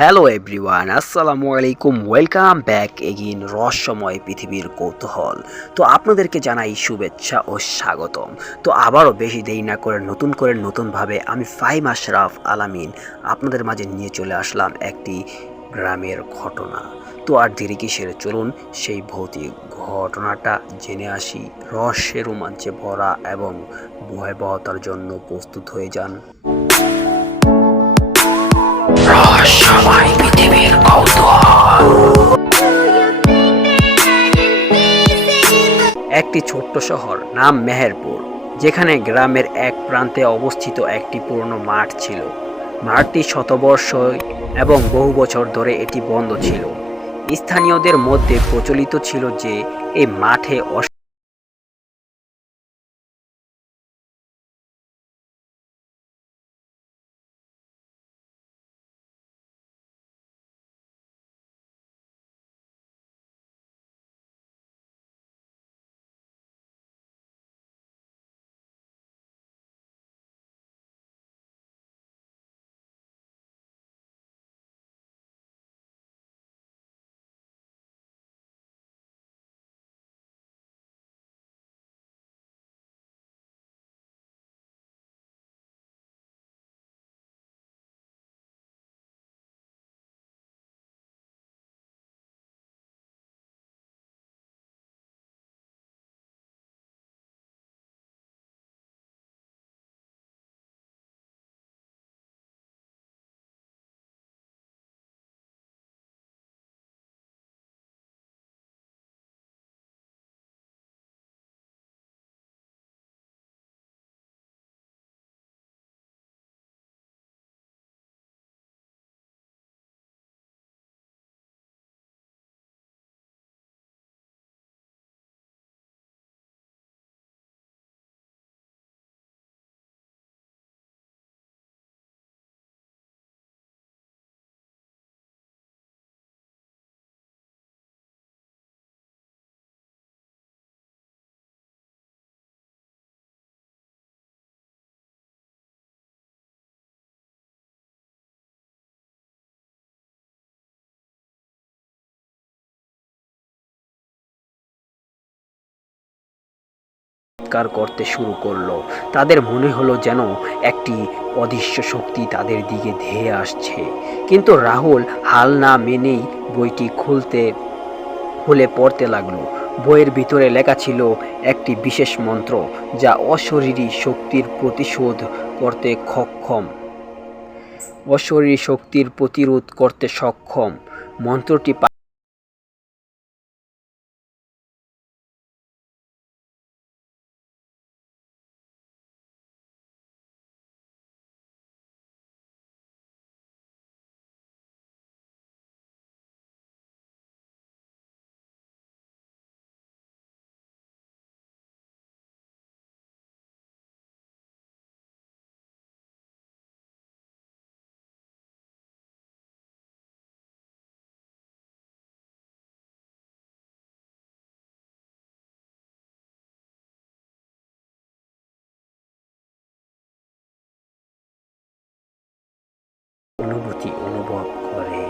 Hello everyone, আসসালামু আলাইকুম। Welcome back এগিন রহস্যময় পৃথিবীর কৌতূহল। তো আপনাদেরকে জানাই শুভেচ্ছা ও স্বাগতম। তো আবারও বেশি দেরি না করে নতুনভাবে আমি ফাহিম আশরাফ আলামিন আপনাদের মাঝে নিয়ে চলে আসলাম একটি গ্রামের ঘটনা। তো আর দেরি কিসের, চলুন সেই ভৌতিক ঘটনাটা জেনে আসি। রহস্যের রোমাঞ্চে ভরা এবং ভয়াবহতার জন্য প্রস্তুত হয়ে যান। রহস্যময় পৃথিবীর কৌতূহল। একটি ছোট্ট শহর নাম মেহেরপুর, যেখানে গ্রামের এক প্রান্তে অবস্থিত একটি পুরনো মাঠ ছিল। মাঠটি শতবর্ষ এবং বহু বছর ধরে এটি বন্ধ ছিল। স্থানীয়দের মধ্যে প্রচলিত ছিল যে এই মাঠে চিৎকার করতে শুরু করলো। তাদের মনে হলো যেন একটি অদৃশ্য শক্তি তাদের দিকে ধেয়ে আসছে। কিন্তু রাহুল হাল না মেনেই বইটি খুলে পড়তে লাগলো। বইয়ের ভিতরে লেখা ছিল একটি বিশেষ মন্ত্র, যা অশরীরী শক্তির প্রতিশোধ করতে সক্ষম অশরীরী শক্তির প্রতিরোধ করতে সক্ষম। মন্ত্রটি অনুভূতি অনুভব করে।